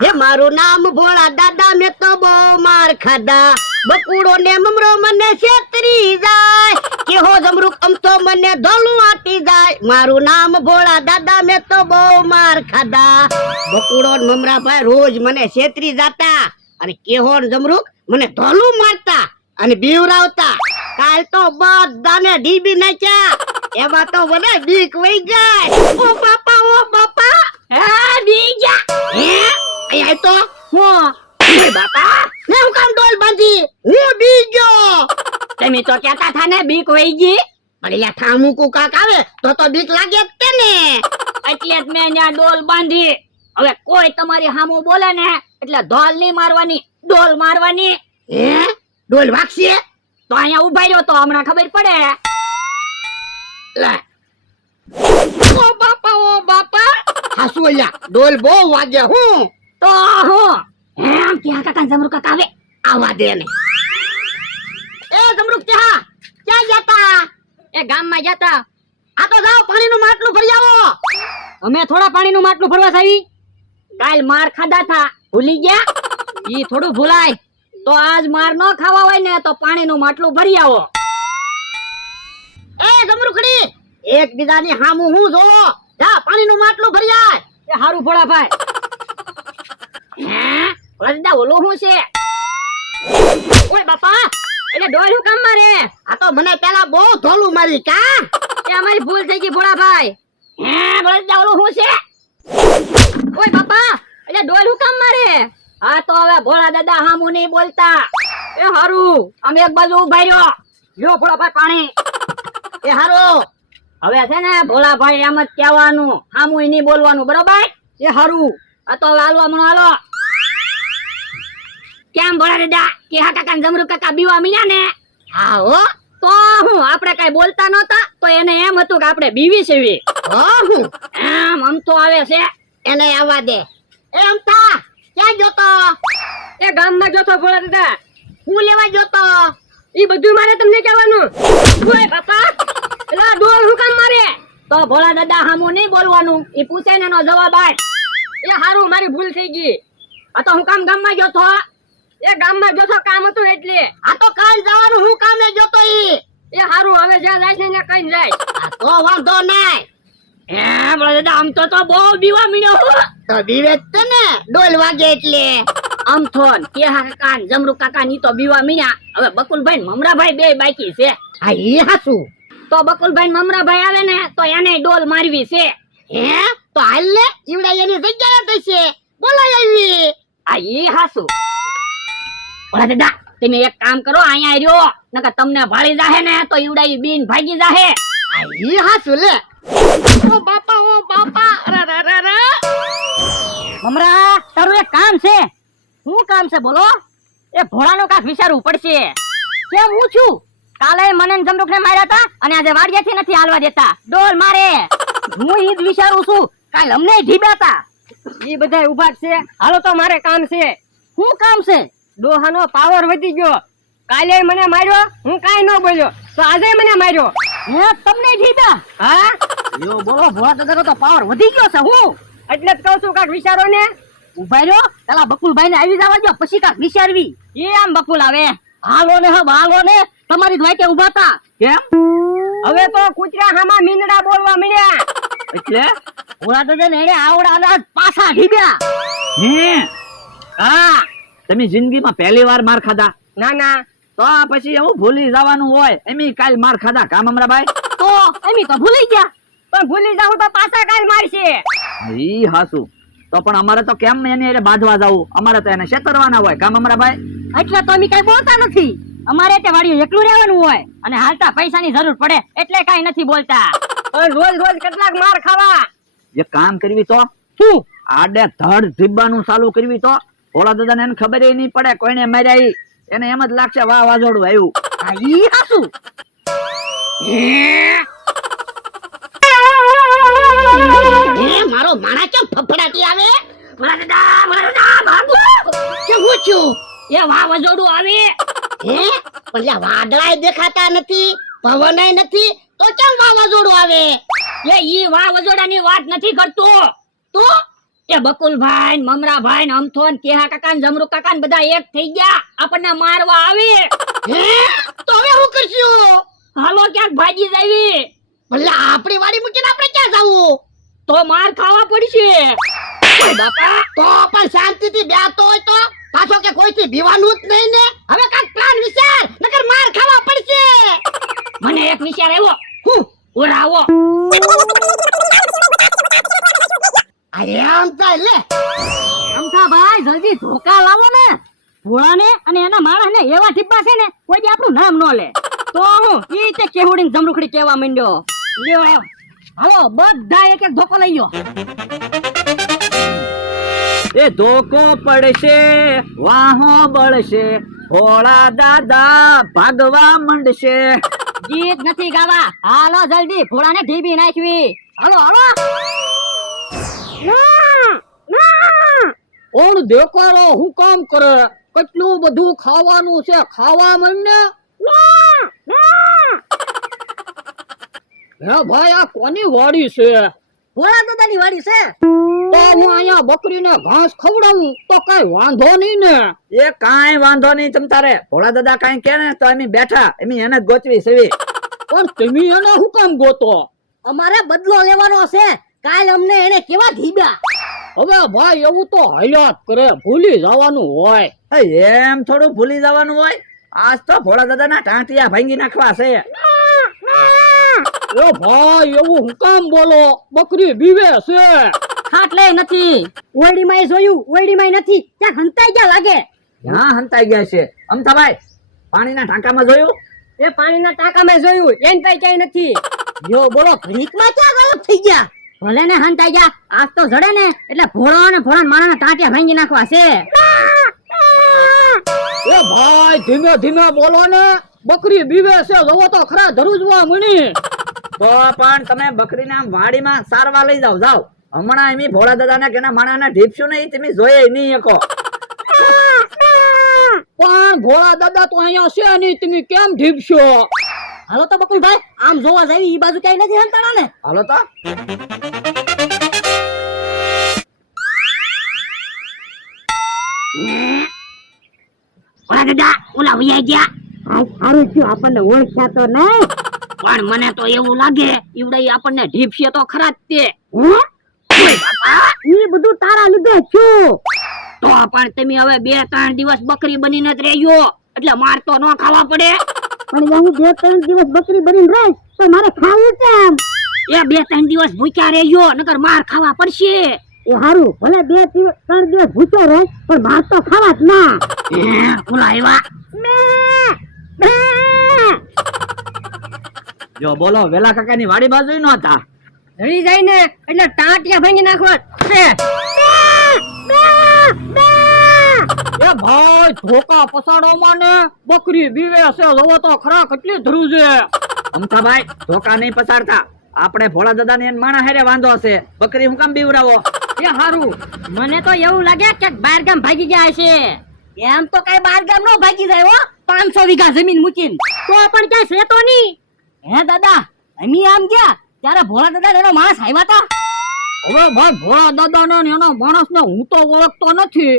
હે મારું નામ ભોળા દાદા, મેં તો બહુ માર ખાધા. બકુડો ને મમરો મને છેતરી જાય, કેહો જમરૂક અમથો મને ધોલું આટી જાય. મારું નામ ભોળા દાદા, મેં તો બહુ માર ખાધા. બકુડો ને મમરા ભાઈ રોજ મને છેતરી જાતા, અને કેહો ને જમરૂક મને ધોલું મારતા અને બીવરાવતા. કાલ તો બધાને ઢીબી નાખ્યા, એમાં તો મને બીક વઈ જાય. ઓ બાપા, ઓ બાપા. હા બી જા. હે અહીંયા તો હું ઓય બાપા, ને હું કામ ડોલ બાંધી? હું બી ગયો. તમે તો કહેતા થા ને બીક વઈ ગઈ, અરે ઠામુકુ કાક આવે તો બીક લાગે જ તે ને. એટલે જ મેં ત્યાં ડોલ બાંધી. હવે કોઈ તમારી સામું બોલે ને એટલે ધોલ નહીં મારવાની, ડોલ મારવાની. હે ડોલ વાગશે? તો અહીંયા ઉભા રહ્યો તો હમણાં ખબર પડે. લે ઓ બાપા, ઓ બાપા. હાસુ અહીંયા ડોલ બહુ વાગે. હું તો હું એમ ક્યાં કાકા જમરૂ કાકા આવે. આવા દે ને. એ જમરૂક ક્યાં જતા? એ ગામમાં જતા. આ તો જાઓ પાણીનું માટલું ભરી આવો. અમે થોડા પાણીનું માટલું ભરવા આવી. કાલ માર ખાધા થા, ભૂલી ગયા? ઈ થોડું ભૂલાય. તો આજ માર ન ખાવા હોય ને તો પાણીનું માટલું ભરી આવો. એ જમરૂખડી, એકબીજાની હામું હું જોવો. જા પાણીનું માટલું ભરી આય. એ હારું ભોળાભાઈ. હે વરદા ઓલો હું છે? ઓય બાપા, એટલે ડોલ હું કામ મારે? આ તો મને પેલા બહુ ધોલું મારી કા. એ અમારી ભૂલ થઈ ગઈ ભોળાભાઈ. હે વરદા ઓલો હું છે? ઓય બાપા, એટલે ડોલ હું કામ મારે? હા તો હવે ભોળા દાદા હામું નહીં બોલતા. એ હારું, અમે એક બાજુ ઉભા રહ્યો. લ્યો ભોળાભાઈ પાણી. એ હારો. હવે છે ને ભોળાભાઈ એમ જ કહેવાનું, હામું નહીં બોલવાનું, બરોબર? એ હારું. આ તો હવે હાલવા મણો હાલો. કેમ ભોળા દાદા કે હા કાકા જમરૂ કાકા બીવા મીના ને? હા હો. તો હું આપણે કઈ બોલતા નહોતા તો એને એમ હતું કે આપણે બીવી સેવી. હો હું એમ આમ તો આવે છે. એને આવવા દે. એ અમથા ક્યાં જોતો? એ ગામમાં જોતો ભોળા દાદા. હું લેવા જોતો? ઈ બધું મારે તમને કહેવાનું. ઓય બાપા, એલા ડોલ હું કામ મારે? તો ભોળા દાદા હામું નહીં બોલવાનું, ઈ પૂછે ને એનો જવાબ આપ. એ હારું, મારી ભૂલ થઈ ગઈ. આ તો હું કામ ગામમાં જોતો. એ ગામમાં જોતો કામ હતું એટલે. આ તો કાલ જવાનું હું કામે જોતો ઈ. એ હારું, હવે જ્યાં જાય છે ને કઈ જાય. આ તો વાંધો નહીં. હે ભોળા દાદા, આમ તો બહુ બીવા મીણ્યો. તો બીવે જ તે ને ડોલ વાગે એટલે. આમ થોન કે હા કાકા જમરૂ કાકા ની તો બીવા મીણ્યા. હવે બકુલભાઈ ને મમરાભાઈ બે બાકી છે. હા ઈ હાસુ. તો બકુલભાઈ ને મમરાભાઈ આવે ને તો એને ડોલ મારવી છે. હે તો હાલ લે, ઈવડા એની જગ્યાએ થશે. બોલાય આવી. આ ઈ હાસુ. ભોળા દાદા, તમે એક કામ કરો, અહીંયા રહ્યો, નકર તમને ભાળી જાહે ને તો ઈવડા ઈ બીન ભાગી જાહે. આ ઈ હાસુ લે. ઓ બાપા, ઓ બાપા. મમરા, તારું એક કામ છે. શું કામ છે બોલો? એ ભોળાનું કાક વિચારવું પડશે. કેમ હું છું? કાલે મને જમરૂખ ને માર્યા હતા અને આજે વાડિયાથી નથી હાલવા દેતા, ડોલ મારે. હું ઈ જ વિચારું છું, કાલ અમને ઢીબ્યાતા. ઈ બધાય ઉભા છે. હાલો તો મારે કામ છે. શું કામ છે? ડોહાનો પાવર વધી ગયો. કાલે મને માર્યો, હું કાઈ ન બોલ્યો, તો આજે મને માર્યો. હે તમને ઢીબ્યા? હા યો બોલો, ભોળા દાદાનો તો પાવર વધી ગયો છે. હું એટલે જ કહું છું, કાક વિચારો ને. ઉભા રહ્યો, પેલા બકુલભાઈ ને આવી જવા દો, પછી કાક વિચારવી. એ આમ બકુલ આવે. હાલો ને હબ, હાલો ને. તમારી વાઈટે ઉભા તા. કેમ? હવે તો કૂતરા હામાં મીંદડા બોલવા મળ્યા. એટલે ભોળા દાદા ને એને આવડા પાછા ઢીબ્યા. હે હા, તમે જિંદગીમાં પહેલી વાર માર ખાધા? ના ના. તો પછી એવું ભૂલી જવાનું હોય? એમી કાલ માર ખાધા કામ અમરાભાઈ? તો એમી તો ભૂલી ગયા, પણ ભૂલી જાવ તો પાછા કાલ મારશે. ઈ હાસુ. તો પણ અમારે તો કેમ એને એને બાંધવા જવું? અમારે તો એને છેતરવાના હોય કામ અમરાભાઈ. એટલે તો અમે કઈ બોલતા નથી. અમારે તે વાડીઓ એકલું રહેવાનું હોય અને હાલતા પૈસાની જરૂર પડે એટલે કઈ નથી બોલતા. પણ રોજ રોજ કેટલાક માર ખાવા. જે કામ કરવી તો શું? આડે ધડ ધીબવાનું ચાલુ કરવી તો ભોળા દાદાને એને ખબર નહીં પડે કોઈને માર્યા ઈ. એને એમ જ લાગશે વાહ વાજોડું આવ્યું. ઈ હાસુ. મારો માણા કેમ ફફડાટી આવે? ભાગો. કે હું છું? એ વાવાઝોડું આવે. હે પણ વાદળાય દેખાતા નથી, પવનય નથી, તો કેમ વાવાઝોડું આવે? એ ઈ વાવાઝોડાની વાત નથી કરતો. તો એ બકુલભાઈ ને મમરાભાઈ ને અમથો ને કેહા કાકા ને જમરૂક કાકા ને બધા એક થઈ ગયા આપણને મારવા આવે. હે તો હવે શું કરશું? હાલો ક્યાંક ભાજી જાવી. ભલે આપણી વાડી મૂકીને આપણે ક્યાં જાવું? તો માર ખાવા પડશે. ઓય બાપા તો પણ શાંતિથી બેસતો હોય તો પાછો કે કોઈથી બીવાનું જ નહીં ને. હવે કાંઈક પ્લાન વિચાર, નકર માર ખાવા પડશે. મને એક વિચાર આવ્યો. હું ઓરા આવો. આમ થાય લે. અમથા ભાઈ જલ્દી ધોકા લાવો ને. ભોળાને અને એના માણસને એવા ઠીપા છે ને કોઈ દી આપણું નામ ન લે. તો હું ઈ તે કેહુડીને જમરૂખડી કહેવા માંડ્યો. લ્યો હાલો બધા એક એક ધોકો લઈ લો. એ ધોકો પડશે વાહો બળશે ભોળા દાદા ભાગવા મંડશે. ગીત નથી ગાવા. હાલો જલ્દી ભોળાને ઢીબી નાખવી. હાલો હાલો. કોણ દેકારો હું કામ કરે? કેટલું બધું ખાવાનું છે, ખાવા માંડને. હે ભાઈ આ કોની વાડી છે? ભોળા દાદાની વાડી છે. તો હું અહીંયા બકરીને ઘાસ ખવડાવું તો કઈ વાંધો નહીં ને? એ કાંઈ વાંધો નહીં તમ તારે. ભોળા દાદા કાંઈ કે ને તો અમે બેઠા અમે એને જ ગોતવી સેવી. પણ તમે એને હું કામ ગોતો? અમારે બદલો લેવાનો છે. કાલ અમને એને કેવા ધીબ્યા. હવે ભાઈ એવું તો હાલ્યા કરે, ભૂલી જવાનું હોય. એમ થોડું ભૂલી જવાનું હોય? આજ તો ભોળા દાદાના ટાંટિયા ભાંગી નાખવા છે. એ ભાઈ એવું હું કામ બોલો? બકરી બીવે છે. ખાટલે નથી. ઓરડીમાં જોયું, ઓરડીમાં નથી. ત્યાં હંતાઈ ગયા લાગે. ક્યાં હંતાઈ ગયા છે? અમથાભાઈ પાણીના ટાંકામાં જોયું? એ પાણીના ટાંકામાં જોયું. એન પાસે ક્યાંય નથી. જો બોલો ઘડીકમાં ક્યાં ગાયબ થઈ ગયા? ભલે ને હંતાઈ ગયા. આજ તો જડે ને એટલે ભોળો અને ભોળા માણસના ટાંટિયા ભાંગી નાખવા છે. એ ભાઈ ધીમે ધીમે બોલો ને. બકરી બીવે છે જોવો તો ખરા ધરુજવા મણી. તો પણ તમે બકરીને વાડીમાં સારવા લઈ જાવ. જાવ હમણાં એમી ભોળા દાદાને કેના માણાને ઢીપશું નહીં તમે જોઈએ નહીં શકો. પણ ભોળા દાદા તો અહીંયા છે નહીં, તમે કેમ ઢીપશો? હાલો તો બકુલભાઈ આમ જોવા જાવી. ઈ બાજુ ક્યાંય નથી હંતાણા ને. હાલો તો. ઓલા દાદા ઓલા વૈયા ગયા. સારું થયું આપણને ઓળખ્યા તો નહીં. પણ મને તો એવું લાગે ઈવડે આપણને ઢીપશે તો ખરા જ તે. ઈ બધું તારા લીધે છું. તો પણ તમે હવે 2-3 દિવસ બકરી બનીને જ રહેજો એટલે માર તો ન ખાવા પડે. પણ હું 2-3 દિવસ બકરી બનીને રહીશ તો મારે ખાવું કેમ? એ 2-3 દિવસ ભૂખ્યા રહેજો નકર માર ખાવા પડશે. એ હારું ભલે 2-3 દિવસ ભૂખ્યો રહે પણ માર તો ખાવા જ ના. ઓલા આવ્યા. જો બોલો વેલા કાકાની વાડી બાજુ નો હતા. જડી જાય ને એટલે ટાંટિયા ભાંગી નાખવા છે. એ ભાઈ ધોકા પસાડોમાં ને બકરી બીવે છે જોવો તો ખરા કેટલી ધરું છે. અમથાભાઈ ધોકા નહીં પસાડતા. આપણે ભોળા દાદા ને માણા હેરે વાંધો હશે. બકરી હું કામ બીવરાવો? એ હારું મને તો એવું લાગે કે બહાર ગામ ભાગી ગયા છે. એમ તો કઈ બાર ગામ નો ભાગી જાય હો. 500 વીઘા જમીન મૂકીને. તો પણ ક્યાંય છે તો નહીં. હે દાદા અમે આમ ગયા ત્યારે ભોળા દાદા એનો માણસ આવ્યા હતા. હવે ભાઈ ભોળા દાદા ને એનો માણસ ને હું તો ઓળખતો નથી,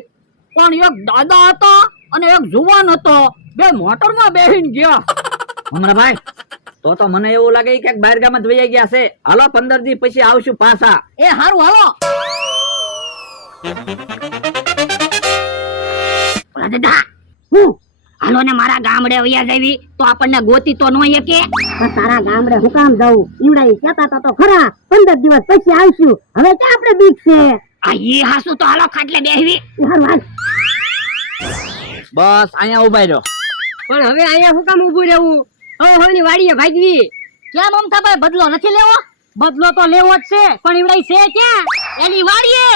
પણ એક દાદા હતા અને એક જુવાન હતો. બે મોટર માં બેહીને ગયા. હમણાં તો મને એવું લાગે કે બહાર ગામ જ વહી ગયા છે. હાલો 15 દી પછી આવશું પાછા. એ હારું હાલો. ભોળા દાદા હું હાલો ને મારા ગામડે વયા જાવી તો આપણને ગોતી તો ન શકે. તારા ગામડે હું કામ જાઉં? ઈવડા કહેતા હતા તો ખરા 15 દિવસ પછી આવશું. હવે ક્યાં આપણે બીક છે? આ એ હાસુ તો હાલો ખાટલે બેહવી. હારું હાલ. બસ અહીંયા ઉભા રહ્યો. પણ હવે અહીંયા હું કામ ઊભું રહેવું? હોની વાડીએ ભાગવી. કેમ અમથાભાઈ બદલો નથી લેવો? બદલો તો લેવો જ છે પણ ઈવડાઈ છે ક્યાં? એની વાડીએ.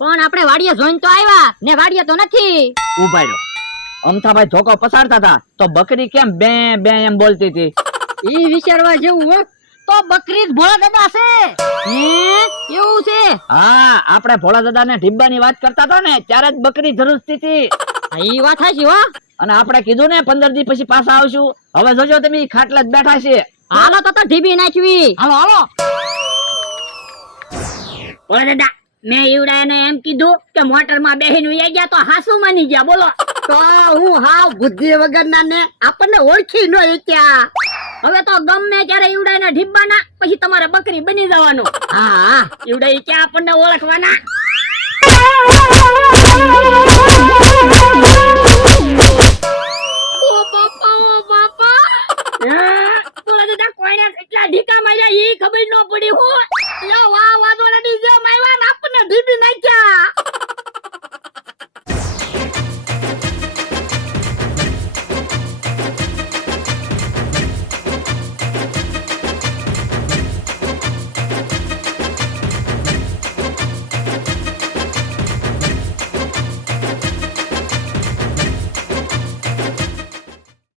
પણ આપણે વાડીએ જોઈને તો આવ્યા ને વાડીએ તો નથી. ઉભા રહ્યો. અમથાભાઈ ધોકો પસારતા હતા તો બકરી કેમ બે બે એમ બોલતી હતી? ઈ વિચારવા જેવું હો. તો બકરી જ ભોળા દાદા છે. હે એવું છે? હા આપણે ભોળા દાદા ને ઢીબ્બાની વાત કરતા હતા ને ત્યારે જ બકરી ધરુજતી હતી. ઈ વાત સાચી હો. અને આપણે કીધું ને 15 દી પછી પાછા આવશું. હવે જોજો તમે ખાટલે જ બેઠા છે. હાલો તો ઢીબી નાખવી. હાલો હાલો. ભોળા દાદા મેં ઈવડાને એમ કીધું કે મોટરમાં બેહીને ઉઈ ગયા તો હાસુ માની ગયા બોલો. તો હું હાવ બુદ્ધિ વગરના ને આપણને ઓળખી ન ક્યાં. હવે તો ગમે ત્યારે ઈવડાના ઢીબ્બાના પછી તમારે બકરી બની જવાનું. હા ઈવડા ઈ ક્યાં આપણને ઓળખવાના. ઓ બાપા બોલા દીધા કોઈને કેટલા ઢીકા માર્યા ઈ ખબર ન પડી. હું લો વાહ વાદોળાની જેમ આવ્યા ને આપણને ઢીબી નાખ્યા.